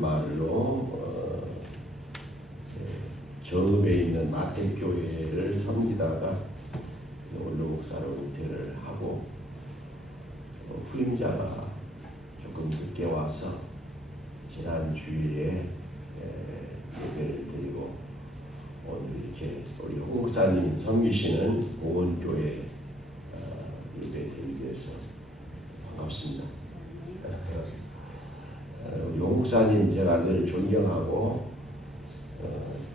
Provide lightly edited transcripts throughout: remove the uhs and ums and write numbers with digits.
말로 정읍에 있는 마택교회를 섬기다가 원로 목사로 은퇴를 하고 후임자가 조금 늦게 와서 지난 주일에 예배를 드리고 오늘 이렇게 우리 홍 목사님 섬기시는 공원교회 예배 드리기 위해서 반갑습니다. 우리 홍 목사님 제가 늘 존경하고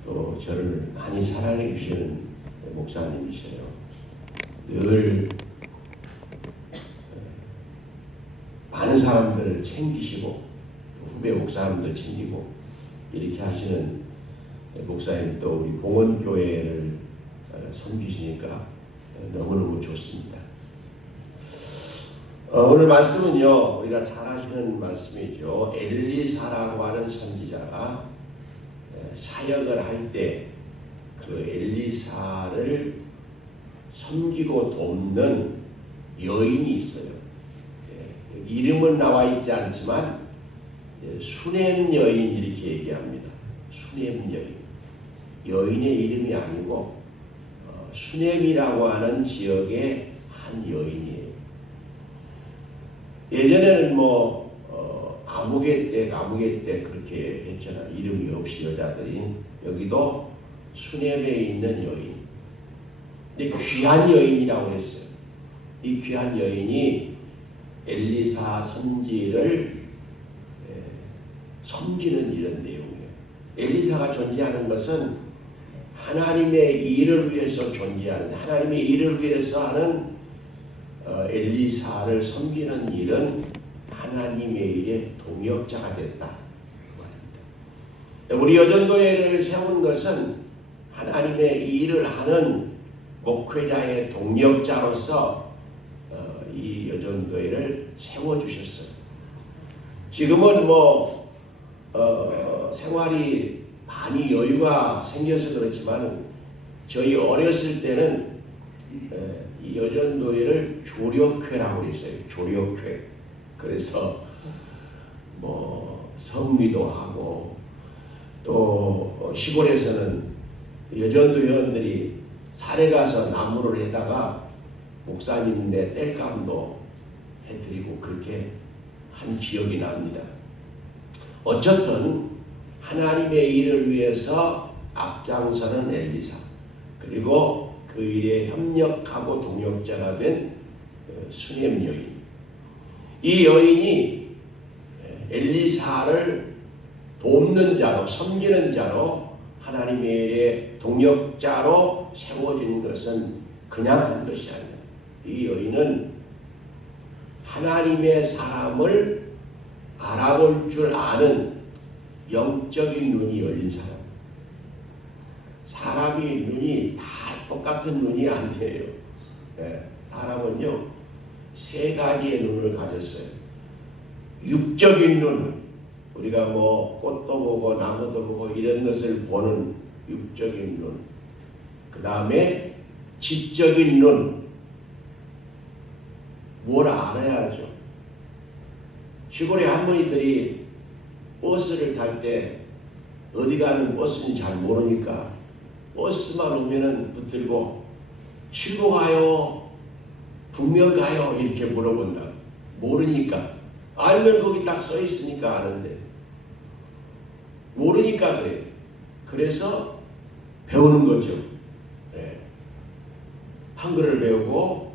또 저를 많이 사랑해 주시는 목사님이세요. 늘 많은 사람들을 챙기시고 또 후배 목사님들 챙기고 이렇게 하시는 목사님 또 우리 봉헌교회를 섬기시니까 너무너무 좋습니다. 오늘 말씀은요, 우리가 잘 아시는 말씀이죠. 엘리사라고 하는 선지자가 사역을 할 때 그 엘리사를 섬기고 돕는 여인이 있어요. 이름은 나와 있지 않지만 수넴 여인 이렇게 얘기합니다. 수넴 여인. 여인의 이름이 아니고 수넴이라고 하는 지역의 한 여인이에요. 예전에는 아무개 때 그렇게 했잖아. 이름이 없이 여자들이. 여기도 수넴에 있는 여인. 근데 귀한 여인이라고 했어요. 이 귀한 여인이 엘리사 선지를 섬기는 이런 내용이에요. 엘리사가 존재하는 것은 하나님의 일을 위해서 존재하는, 하나님의 일을 위해서 하는 엘리사를 섬기는 일은 하나님의 일에 동역자가 됐다. 우리 여전도회를 세운 것은 하나님의 일을 하는 목회자의 동역자로서 이 여전도회를 세워주셨어요. 지금은 생활이 많이 여유가 생겨서 그렇지만 저희 어렸을 때는 이 여전도회를 조력회라고 했어요. 조력회. 그래서 성미도 하고 또 시골에서는 여전도 회원들이 산에 가서 나무를 해다가 목사님네 땔감도 해드리고 그렇게 한 기억이 납니다. 어쨌든 하나님의 일을 위해서 앞장서는 엘리사, 그리고 그 일에 협력하고 동역자가 된 수넴 여인. 이 여인이 엘리사를 돕는 자로, 섬기는 자로, 하나님의 일에 동역자로 세워진 것은 그냥 한 것이 아니라 이 여인은 하나님의 사람을 알아볼 줄 아는 영적인 눈이 열린 사람. 사람이 눈이 다 똑같은 눈이 아니에요. 사람은요, 세 가지의 눈을 가졌어요. 육적인 눈, 우리가 꽃도 보고 나무도 보고 이런 것을 보는 육적인 눈. 그 다음에 지적인 눈, 뭘 알아야죠. 시골의 할머니들이 버스를 탈 때 어디 가는 버스인지 잘 모르니까 버스만 오면은 붙들고 실고 가요, 북면 가요 이렇게 물어본다. 모르니까. 알면 거기 딱 써 있으니까 아는데 모르니까 그래요. 그래서 배우는 거죠. 한글을 배우고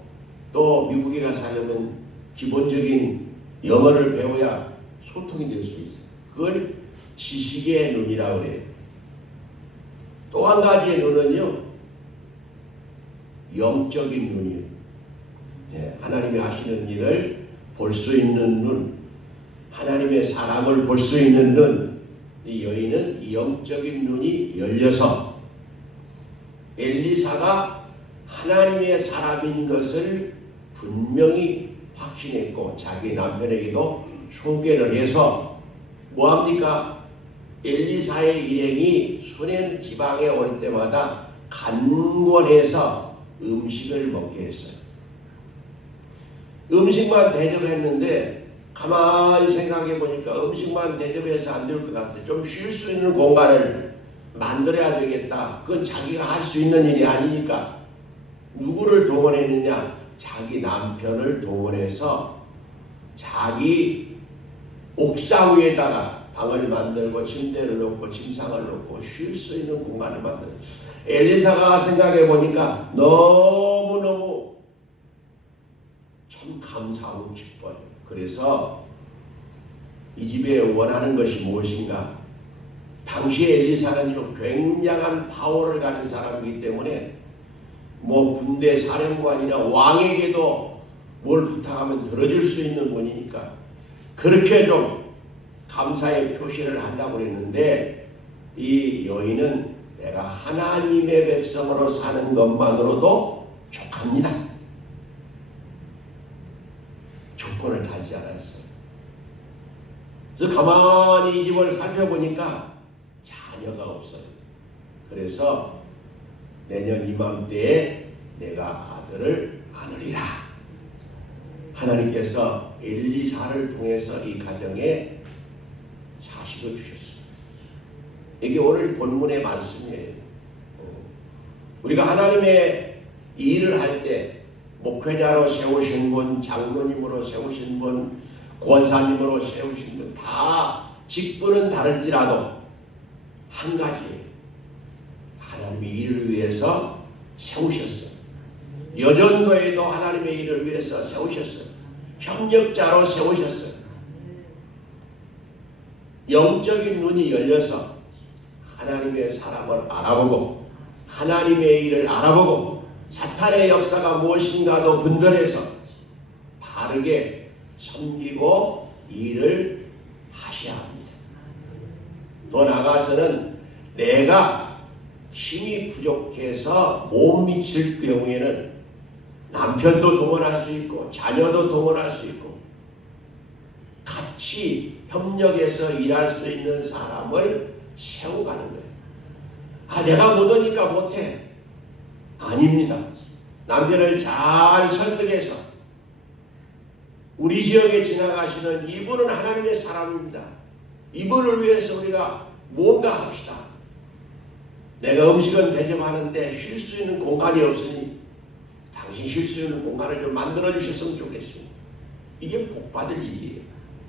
또 미국에 가서 하려면 기본적인 영어를 배워야 소통이 될 수 있어요. 그걸 지식의 눈이라고 그래요. 또 한 가지의 눈은요, 영적인 눈이에요. 하나님이 하시는 일을 볼 수 있는 눈, 하나님의 사람을 볼 수 있는 눈. 이 여인은 이 영적인 눈이 열려서 엘리사가 하나님의 사람인 것을 분명히 확신했고 자기 남편에게도 소개를 해서 뭐합니까? 엘리사의 일행이 수넴 지방에 올 때마다 간권해서 음식을 먹게 했어요. 음식만 대접했는데 가만히 생각해 보니까 음식만 대접해서 안 될 것 같아. 좀 쉴 수 있는 공간을 만들어야 되겠다. 그건 자기가 할 수 있는 일이 아니니까. 누구를 동원했느냐? 자기 남편을 동원해서 자기 옥상 위에다가 방을 만들고 침대를 놓고 침상을 놓고 쉴 수 있는 공간을 만들어. 엘리사가 생각해 보니까 너무너무 참 감사하고 기뻐요. 그래서 이 집에 원하는 것이 무엇인가? 당시에 엘리사는 굉장한 파워를 가진 사람이기 때문에 뭐 군대 사령관이나 왕에게도 뭘 부탁하면 들어줄 수 있는 분이니까 그렇게 좀 감사의 표시를 한다고 그랬는데, 이 여인은 내가 하나님의 백성으로 사는 것만으로도 족합니다. 조건을 달지 않았어요. 그래서 가만히 이 집을 살펴보니까 자녀가 없어요. 그래서 내년 이맘때에 내가 아들을 안으리라. 하나님께서 엘리사를 통해서 이 가정에 자식을 주셨어요. 이게 오늘 본문의 말씀이에요. 우리가 하나님의 일을 할 때 목회자로 세우신 분, 장로님으로 세우신 분, 권사님으로 세우신 분, 다 직분은 다를지라도 한 가지예요. 하나님의 일을 위해서 세우셨어요. 여전도에도 하나님의 일을 위해서 세우셨어요. 협력자로 세우셨어요. 영적인 눈이 열려서 하나님의 사람을 알아보고 하나님의 일을 알아보고 사탄의 역사가 무엇인가도 분별해서 바르게 섬기고 일을 하셔야 합니다. 더 나아가서는 내가 힘이 부족해서 못 미칠 경우에는 남편도 동원할 수 있고 자녀도 동원할 수 있고 같이 협력해서 일할 수 있는 사람을 세워가는 거예요. 아, 내가 못하니까 못해. 아닙니다. 남편을 잘 설득해서 우리 지역에 지나가시는 이분은 하나님의 사람입니다. 이분을 위해서 우리가 뭔가 합시다. 내가 음식은 대접하는데 쉴 수 있는 공간이 없으니 당신 쉴 수 있는 공간을 좀 만들어 주셨으면 좋겠습니다. 이게 복받을 일이에요.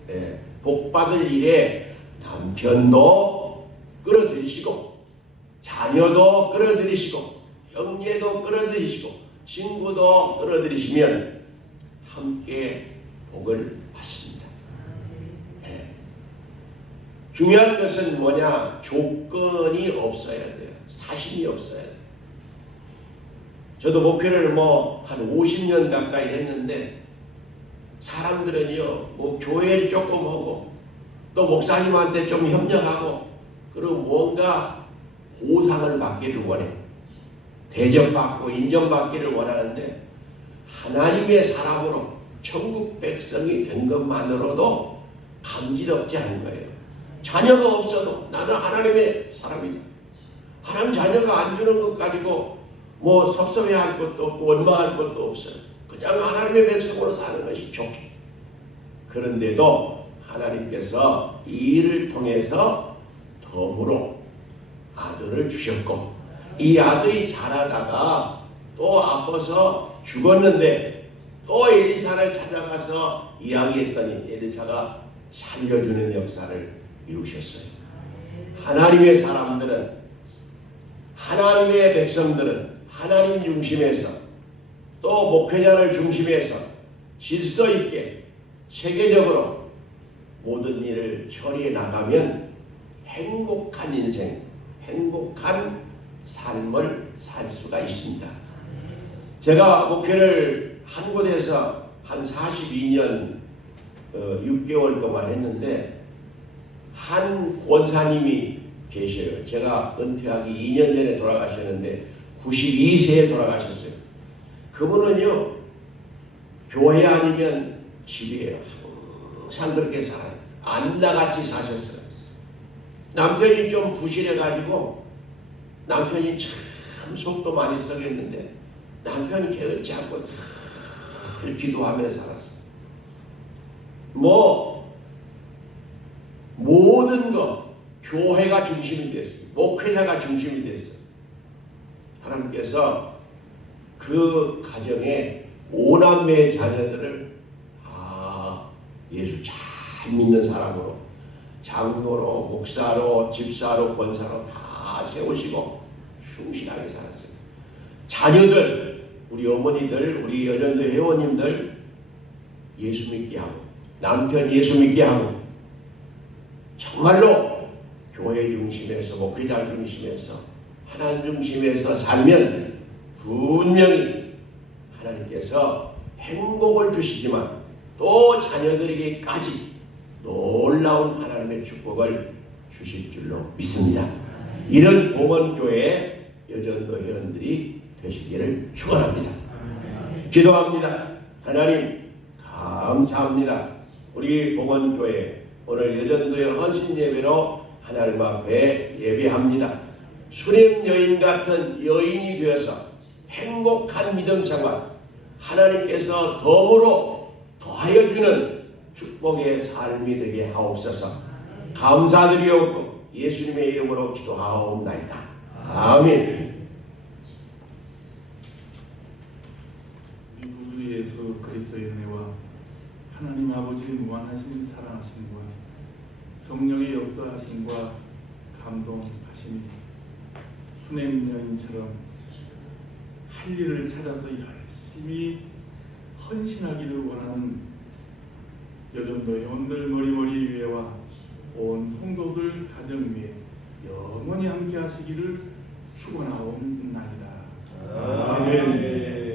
네. 복받을 일에 남편도 끌어들이시고 자녀도 끌어들이시고 형제도 끌어들이시고 친구도 끌어들이시면 함께 복을 받습니다. 네. 중요한 것은 뭐냐? 조건이 없어야 돼요. 사심이 없어야 돼요. 저도 목회를 한 50년 가까이 했는데 사람들은요, 교회를 조금 하고 또 목사님한테 좀 협력하고 그리고 뭔가 보상을 받기를 원해. 대접받고 인정받기를 원하는데 하나님의 사람으로 천국 백성이 된 것만으로도 감지롭지 않은 거예요. 자녀가 없어도 나는 하나님의 사람이다. 하나님 자녀가 안 주는 것 가지고 섭섭해할 것도 없고 원망할 것도 없어요. 그냥 하나님의 백성으로 사는 것이 좋게. 그런데도 하나님께서 이 일을 통해서 덤으로 아들을 주셨고 이 아들이 자라다가 또 아파서 죽었는데 또 엘리사를 찾아가서 이야기했더니 엘리사가 살려주는 역사를 이루셨어요. 하나님의 사람들은, 하나님의 백성들은 하나님 중심에서 또 목회자를 중심해서 질서 있게 세계적으로 모든 일을 처리해 나가면 행복한 인생, 행복한 삶을 살 수가 있습니다. 제가 목회를 한 곳에서 한 42년 6개월 동안 했는데 한 권사님이 계셔요. 제가 은퇴하기 2년 전에 돌아가셨는데 92세에 돌아가셨어요. 그분은요, 교회 아니면 집이에요. 항상 그렇게 살아요. 안나같이 사셨어요. 남편이 좀 부실해가지고 남편이 참 속도 많이 썩였는데 남편이 게으르지 않고 늘 기도하며 살았어요. 모든 것 교회가 중심이 됐어요. 목회자가 중심이 됐어요. 하나님께서 그 가정에 오남매의 자녀들을 예수 잘 믿는 사람으로, 장로로, 목사로, 집사로, 권사로 다 세우시고 충실하게 살았어요. 자녀들, 우리 어머니들, 우리 여전도 회원님들 예수 믿게 하고, 남편 예수 믿게 하고, 정말로 교회 중심에서, 목회자 중심에서, 하나님 중심에서 살면 분명히 하나님께서 행복을 주시지만 또 자녀들에게까지 놀라운 하나님의 축복을 주실 줄로 믿습니다. 이런 봉헌교회 여전도 회원들이 되시기를 축원합니다. 기도합니다. 하나님 감사합니다. 우리 봉헌교회 오늘 여전도의 헌신 예배로 하나님 앞에 예배합니다. 수렘 여인 같은 여인이 되어서 행복한 믿음 생활, 하나님께서 덤으로 더하여 주는 축복의 삶이 되게 하옵소서. 감사드리옵고 예수님의 이름으로 기도하옵나이다. 아멘. 우리 구주 예수 그리스도의 은혜와 하나님 아버지의 무한하신 사랑하심과 성령의 역사하심과 감동하심이 수냄 여인처럼 할 일을 찾아서 열심히 헌신하기를 원하는 여전도 회원들 머리머리 위에와 온 성도들 가정 위에 영원히 함께 하시기를 축원하옵나이다. 아멘.